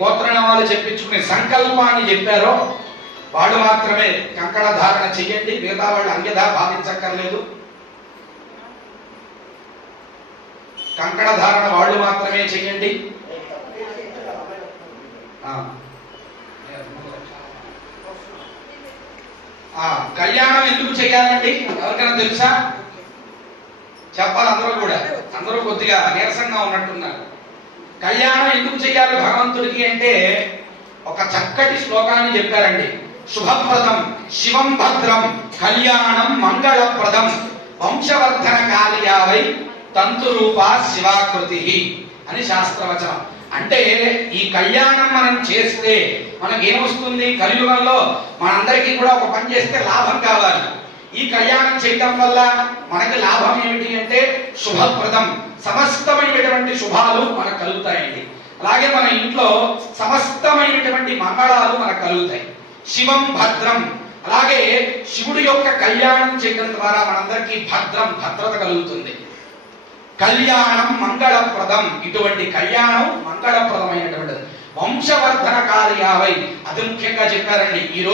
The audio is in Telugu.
గోత్రనామాలు చెప్పించుకునే సంకల్పాన్ని చెప్పారో వాడు మాత్రమే కంకణ ధారణ చెయ్యండి. మిగతా వాళ్ళు అంగదా భావించక్కర్లేదు. కంకణ ధారణ వాళ్ళు మాత్రమే చెయ్యండి. కళ్యాణం ఎందుకు చెయ్యాలండి? ఎవరికైనా తెలుసా? చెప్పాలి అందరూ కూడా. అందరూ కొద్దిగా నీరసంగా ఉన్నట్టున్నారు. కళ్యాణం ఎందుకు చెయ్యాలి భగవంతుడికి అంటే ఒక చక్కటి శ్లోకాన్ని చెప్పారండి. శుభప్రదం శివం భద్రం కళ్యాణం మంగళప్రదం వంశవర్ధన కార్యావై తంతురూపా శివాకృతి అని శాస్త్రవచనం. అంటే ఈ కళ్యాణం మనం చేస్తే మనకేమొస్తుంది? కలియుగంలో మనందరికీ కూడా ఒక పని చేస్తే లాభం కావాలి. ఈ కళ్యాణం చేయటం వల్ల మనకి లాభం ఏమిటి అంటే శుభప్రదం, సమస్తమైనటువంటి శుభాలు మనకు కలుగుతాయండి. అలాగే మన ఇంట్లో సమస్తమైనటువంటి మంగళాలు మనకు కలుగుతాయి. శివం భద్రం, అలాగే శివుడి యొక్క కళ్యాణం చేయడం ద్వారా మనందరికీ భద్రత కలుగుతుంది. కళ్యాణం మంగళప్రదం, ఇటువంటి కళ్యాణం మంగళప్రదమైనటువంటిది. వంశవర్ధన కార్యావై, అది ముఖ్యంగా చెప్పారండి. ఈ రోజు